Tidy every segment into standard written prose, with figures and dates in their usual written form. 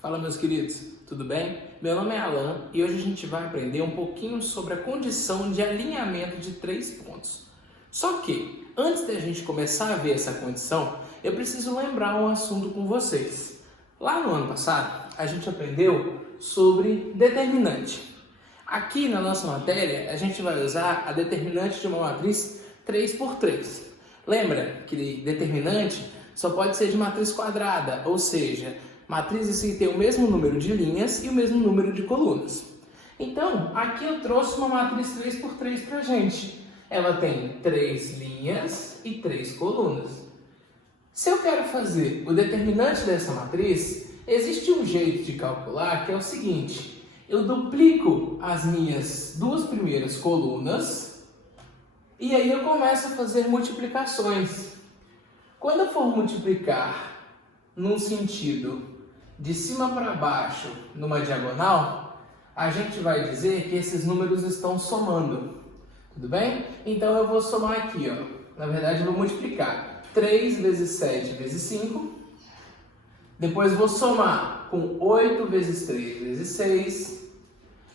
Fala, meus queridos, tudo bem? Meu nome é Alan e hoje a gente vai aprender um pouquinho sobre a condição de alinhamento de 3 pontos. Só que, antes da gente começar a ver essa condição, eu preciso lembrar um assunto com vocês. Lá no ano passado, a gente aprendeu sobre determinante. Aqui na nossa matéria, a gente vai usar a determinante de uma matriz 3x3. Lembra que determinante só pode ser de matriz quadrada, ou seja, matrizes que têm o mesmo número de linhas e o mesmo número de colunas. Então, aqui eu trouxe uma matriz 3x3 para a gente. Ela tem 3 linhas e 3 colunas. Se eu quero fazer o determinante dessa matriz, existe um jeito de calcular que é o seguinte. Eu duplico as minhas 2 primeiras colunas e aí eu começo a fazer multiplicações. Quando eu for multiplicar num sentido de cima para baixo numa diagonal, a gente vai dizer que esses números estão somando. Tudo bem? Então eu vou somar aqui, ó. Na verdade eu vou multiplicar 3 vezes 7 vezes 5. Depois vou somar com 8 vezes 3 vezes 6.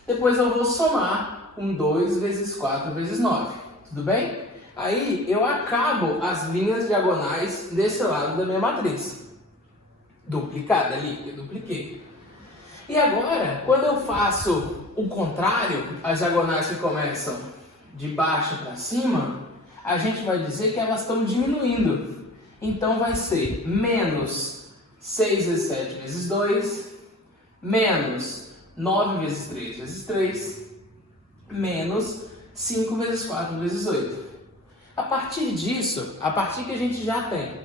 Depois eu vou somar com 2 vezes 4 vezes 9. Tudo bem? Aí eu acabo as linhas diagonais desse lado da minha matriz. Duplicada ali, eu dupliquei. E agora, quando eu faço o contrário, as diagonais que começam de baixo para cima, a gente vai dizer que elas estão diminuindo. Então vai ser menos 6 vezes 7 vezes 2, menos 9 vezes 3 vezes 3, menos 5 vezes 4 vezes 8. A partir disso, a partir que a gente já tem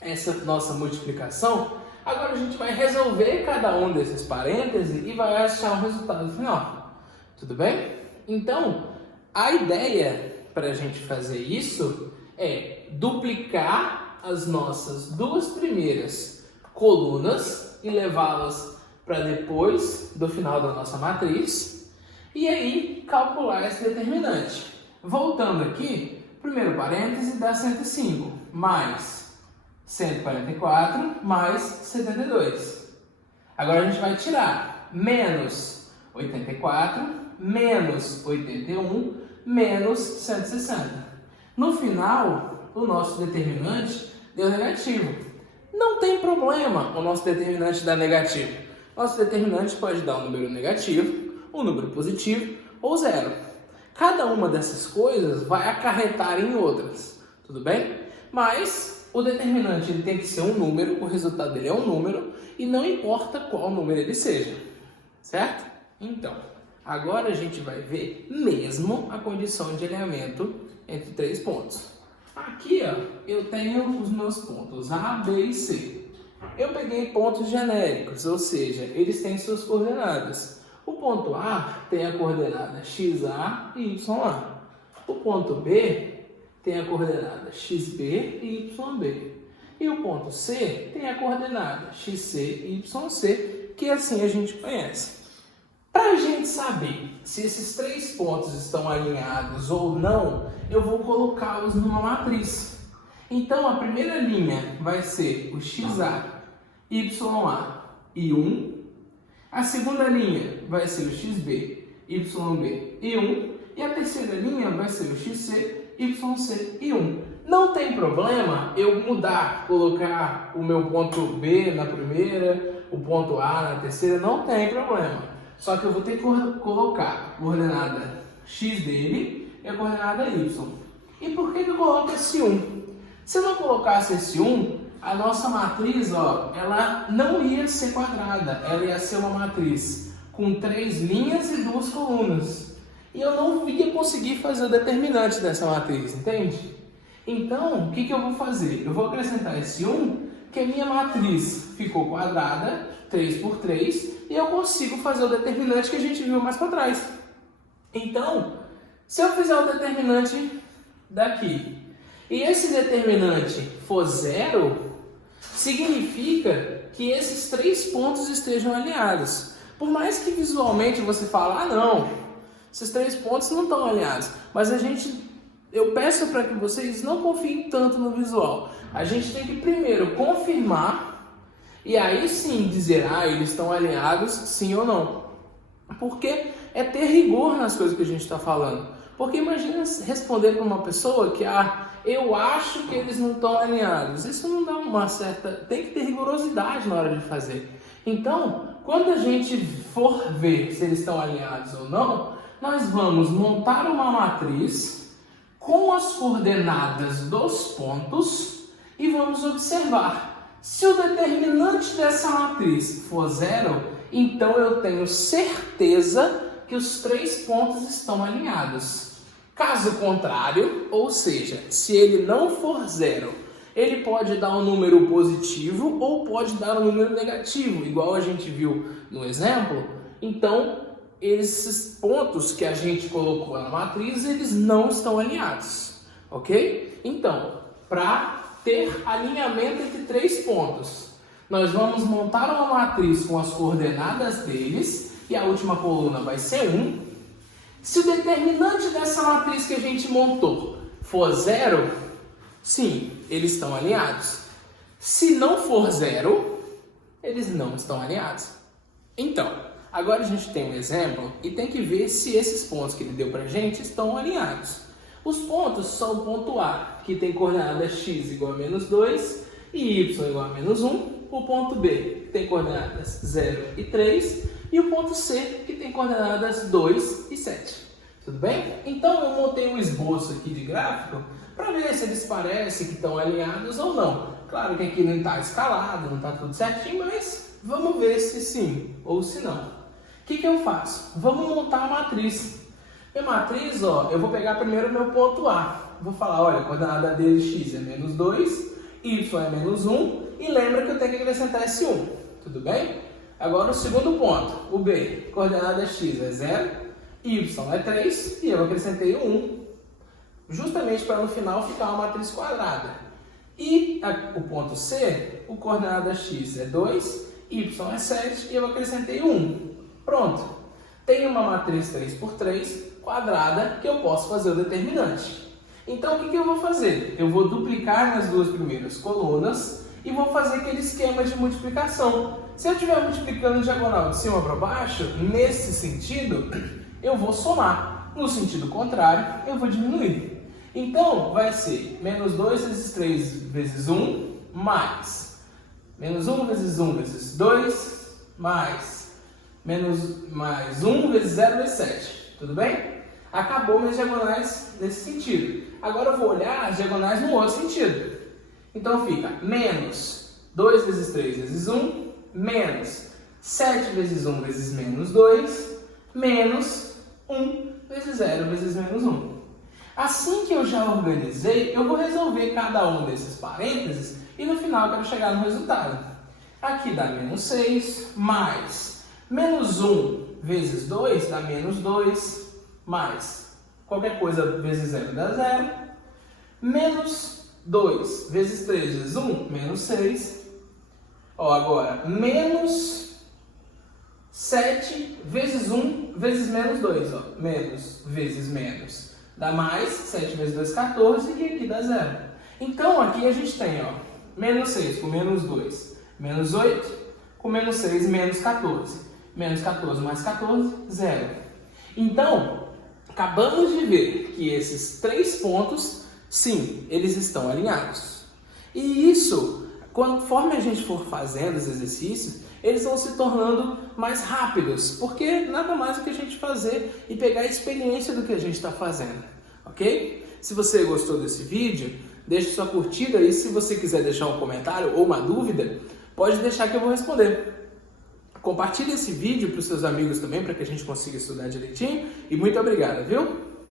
essa nossa multiplicação, agora a gente vai resolver cada um desses parênteses e vai achar um resultado final. Tudo bem? Então, a ideia para a gente fazer isso é duplicar as nossas 2 primeiras colunas e levá-las para depois do final da nossa matriz e aí calcular esse determinante. Voltando aqui, primeiro parêntese dá 105 mais 144 mais 72. Agora a gente vai tirar menos 84, menos 81, menos 160. No final, o nosso determinante deu negativo. Não tem problema o nosso determinante dar negativo. Nosso determinante pode dar um número negativo, um número positivo ou zero. Cada uma dessas coisas vai acarretar em outras, tudo bem? Mas o determinante ele tem que ser um número, o resultado dele é um número e não importa qual número ele seja, certo? Então, agora a gente vai ver mesmo a condição de alinhamento entre 3 pontos. Aqui, ó, eu tenho os meus pontos A, B e C. Eu peguei pontos genéricos, ou seja, eles têm suas coordenadas. O ponto A tem a coordenada XA e YA. O ponto B tem a coordenada XB e YB. E o ponto C tem a coordenada XC e YC, que assim a gente conhece. Para a gente saber se esses 3 pontos estão alinhados ou não, eu vou colocá-los numa matriz. Então a primeira linha vai ser o XA, YA e 1. A segunda linha vai ser o XB, YB e 1. E a terceira linha vai ser o XC, YC e 1. Não tem problema eu mudar, colocar o meu ponto B na primeira, o ponto A na terceira, não tem problema. Só que eu vou ter que colocar a coordenada X dele e a coordenada Y. E por que eu coloco esse 1? Se eu não colocasse esse 1, a nossa matriz, ó, ela não ia ser quadrada, ela ia ser uma matriz com 3 linhas e 2 colunas. E eu não ia conseguir fazer o determinante dessa matriz, entende? Então, o que eu vou fazer? Eu vou acrescentar esse 1, que a minha matriz ficou quadrada, 3x3, e eu consigo fazer o determinante que a gente viu mais para trás. Então, se eu fizer o determinante daqui, e esse determinante for 0, significa que esses 3 pontos estejam alinhados. Por mais que visualmente você fale, ah não, esses 3 pontos não estão alinhados. Mas eu peço para que vocês não confiem tanto no visual. A gente tem que primeiro confirmar E aí sim dizer, eles estão alinhados, sim ou não. Porque é ter rigor nas coisas que a gente está falando. Porque imagina responder para uma pessoa que, eu acho que eles não estão alinhados. Isso não dá uma certa... Tem que ter rigorosidade na hora de fazer. Então, quando a gente for ver se eles estão alinhados ou não, nós vamos montar uma matriz com as coordenadas dos pontos e vamos observar. Se o determinante dessa matriz for 0, então eu tenho certeza que os 3 pontos estão alinhados. Caso contrário, ou seja, se ele não for 0, ele pode dar um número positivo ou pode dar um número negativo, igual a gente viu no exemplo. Então, esses pontos que a gente colocou na matriz, eles não estão alinhados, ok? Então, para ter alinhamento entre 3 pontos, nós vamos montar uma matriz com as coordenadas deles e a última coluna vai ser 1. Se o determinante dessa matriz que a gente montou for 0, sim, eles estão alinhados. Se não for 0, eles não estão alinhados. Então, agora a gente tem um exemplo e tem que ver se esses pontos que ele deu pra gente estão alinhados. Os pontos são o ponto A, que tem coordenada x igual a menos 2 e y igual a menos 1. O ponto B, que tem coordenadas 0 e 3. E o ponto C, que tem coordenadas 2 e 7. Tudo bem? Então eu montei um esboço aqui de gráfico para ver se eles parecem que estão alinhados ou não. Claro que aqui não está escalado, não está tudo certinho, mas vamos ver se sim ou se não. O que eu faço? Vamos montar a matriz. Minha matriz, eu vou pegar primeiro o meu ponto A. Vou falar, olha, a coordenada dele x é menos 2, y é menos 1, e lembra que eu tenho que acrescentar esse 1. Tudo bem? Agora o segundo ponto, o B. Coordenada x é 0, y é 3, e eu acrescentei o 1. Justamente para no final ficar uma matriz quadrada. E o ponto C, o coordenada x é 2, y é 7, e eu acrescentei o 1. Pronto. Tem uma matriz 3x3 quadrada que eu posso fazer o determinante. Então, o que eu vou fazer? Eu vou duplicar nas duas primeiras colunas e vou fazer aquele esquema de multiplicação. Se eu estiver multiplicando diagonal de cima para baixo, nesse sentido, eu vou somar. No sentido contrário, eu vou diminuir. Então, vai ser menos 2 vezes 3 vezes 1, mais menos 1 vezes 1 vezes 2, mais 1 vezes 0 vezes 7. Tudo bem? Acabou minhas diagonais nesse sentido. Agora eu vou olhar as diagonais no outro sentido. Então fica menos 2 vezes 3 vezes 1, menos 7 vezes 1 vezes menos 2, menos 1 vezes 0 vezes menos 1. Assim que eu já organizei, eu vou resolver cada um desses parênteses e no final eu quero chegar no resultado. Aqui dá menos 6, mais menos 1 vezes 2 dá menos 2, mais qualquer coisa vezes 0 dá 0, menos 2 vezes 3 vezes 1, menos 6. Agora, menos 7 vezes 1 vezes menos 2. Menos vezes menos dá mais, 7 vezes 2, 14, e aqui dá 0. Então, aqui a gente tem, menos 6 com menos 2, menos 8, com menos 6, menos 14. Menos 14 mais 14, 0. Então, acabamos de ver que esses 3 pontos, sim, eles estão alinhados. E isso, conforme a gente for fazendo os exercícios, eles vão se tornando mais rápidos, porque nada mais do que a gente fazer e pegar a experiência do que a gente está fazendo, ok? Se você gostou desse vídeo, deixe sua curtida e se você quiser deixar um comentário ou uma dúvida, pode deixar que eu vou responder. Compartilhe esse vídeo para os seus amigos também, para que a gente consiga estudar direitinho. E muito obrigado, viu?